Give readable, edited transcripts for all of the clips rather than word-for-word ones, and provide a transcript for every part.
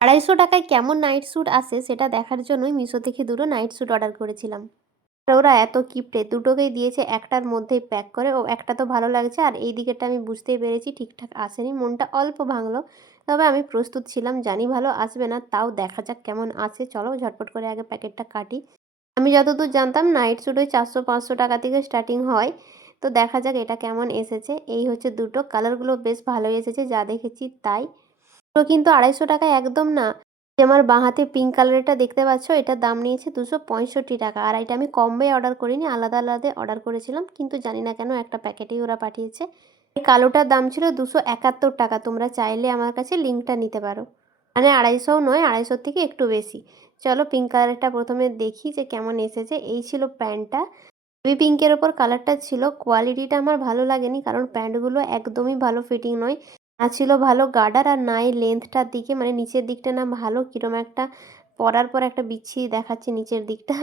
250 টাকায় কেমন night sweet আসে সেটা দেখার জন্যই মিশো থেকে দুটো নাইট স্যুট অর্ডার করেছিলাম। আর ওরা এত কিপটে, দুটোকেই দিয়েছে একটার মধ্যেই প্যাক করে। ও একটা তো ভালো লাগছে, আর এই দিকেরটা আমি বুঝতেই পেরেছি ঠিকঠাক আসেনি। মনটা অল্প ভাঙলো, তবে আমি প্রস্তুত ছিলাম, জানি ভালো আসবে না, তাও দেখা যাক কেমন আসে। চলো ঝটপট করে আগে প্যাকেটটা কাটি। আমি যতদূর জানতাম নাইট স্যুট ওই 400-500 টাকা থেকে স্টার্টিং হয়। তো দেখা যাক এটা কেমন এসেছে। এই হচ্ছে দুটো, কালারগুলো বেশ ভালোই এসেছে যা দেখেছি তাই। তো কিন্তু 250 টাকায় একদম না। যে আমার বাঁ হাতে পিঙ্ক কালারেরটা দেখতে পাচ্ছ, এটার দাম নিয়েছে 265 টাকা। আর এটা আমি কম্বোয় অর্ডার করিনি, আলাদা আলাদা অর্ডার করেছিলাম, কিন্তু জানি না কেন একটা প্যাকেটেই ওরা পাঠিয়েছে। এই কালোটার দাম ছিল 271 টাকা। তোমরা চাইলে আমার কাছে লিঙ্কটা নিতে পারো। মানে 250ও নয়, 250 থেকে একটু বেশি। চলো পিঙ্ক কালারটা প্রথমে দেখি যে কেমন এসেছে। এই ছিল প্যান্টটা। বেবি পিঙ্কের ওপর কালারটা ছিল। কোয়ালিটিটা আমার ভালো লাগেনি, কারণ প্যান্টগুলো একদমই ভালো ফিটিং নয়। না ছিল ভালো গার্ডার, আর নাই লেন্থটার দিকে, মানে নিচের দিকটা না ভালো, কিরম একটা পরার পর একটা বিচ্ছিরি দেখাচ্ছে নিচের দিকটা।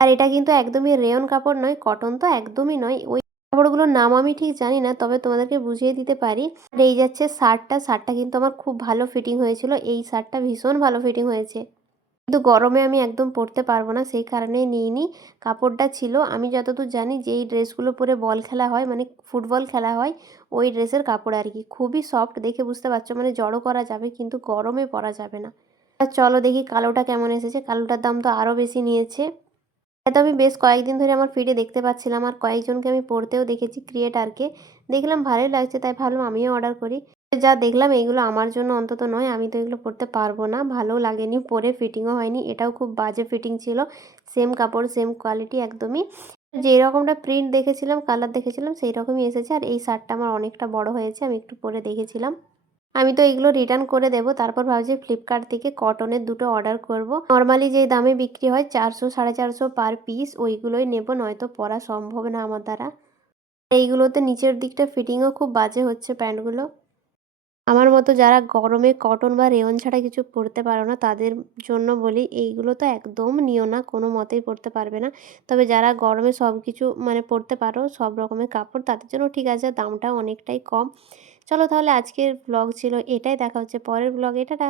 আর এটা কিন্তু একদমই রেয়ন কাপড় নয়, কটন তো একদমই নয়। ওই কাপড়গুলোর নাম আমি ঠিক জানি না, তবে তোমাদেরকে বুঝিয়ে দিতে পারি। আর এই যাচ্ছে শার্টটা। শার্টটা কিন্তু আমার খুব ভালো ফিটিং হয়েছিল। এই শার্টটা ভীষণ ভালো ফিটিং হয়েছে, কিন্তু গরমে আমি একদম পরতে পারবো না, সেই কারণেই নিইনি। কাপড়টা ছিল, আমি যতদূর জানি, যেই ড্রেসগুলো পরে বল খেলা হয়, মানে ফুটবল খেলা হয়, ওই ড্রেসের কাপড় আর কি। খুবই সফট, দেখে বুঝতে পারছো, মানে জড়ো করা যাবে কিন্তু গরমে পরা যাবে না। আর চলো দেখি কালোটা কেমন এসেছে। কালোটার দাম তো আরও বেশি নিয়েছে। এটা তো আমি বেশ কয়েকদিন ধরে আমার ফিডে দেখতে পাচ্ছিলাম, আর কয়েকজনকে আমি পড়তেও দেখেছি, ক্রিয়েটারকে দেখলাম ভালোই লাগছে, তাই ভাবলাম আমিও অর্ডার করি। যা দেখলাম এইগুলো আমার জন্য অন্তত নয়, আমি তো এগুলো পরতে পারবো না, ভালো লাগেনি পরে, ফিটিংও হয়নি। এটাও খুব বাজে ফিটিং ছিল। সেম কাপড় সেম কোয়ালিটি একদমই, যেই রকমটা প্রিন্ট দেখেছিলাম কালার দেখেছিলাম সেই রকমই এসেছে। আর এই শার্টটা আমার অনেকটা বড় হয়েছে, আমি একটু পরে দেখেছিলাম। আমি তো এগুলো রিটার্ন করে দেবো, তারপর ভাবছি ফ্লিপকার্ট থেকে কটনের দুটো অর্ডার করব। নর্মালি যে দামে বিক্রি হয় 400-450 পার পিস, ওইগুলোই নেব, নয়তো পরা সম্ভব না আমার দ্বারা। এইগুলোতে নিচের দিকটা ফিটিংও খুব বাজে হচ্ছে প্যান্টগুলো। আমার মতো যারা গরমে কটন বা রেয়ন ছাড়া কিছু পরতে পারো না, তাদের জন্য বলি এইগুলো তো একদম নিও না, কোনো মতেই পরতে পারবে না। তবে যারা গরমে সব কিছু মানে পরতে পারো, সব রকমের কাপড়, তাদের জন্য ঠিক আছে, দামটা অনেকটাই কম। চলো তাহলে আজকের ব্লগ ছিল এটাই, দেখা হচ্ছে পরের ব্লগে, টাটা।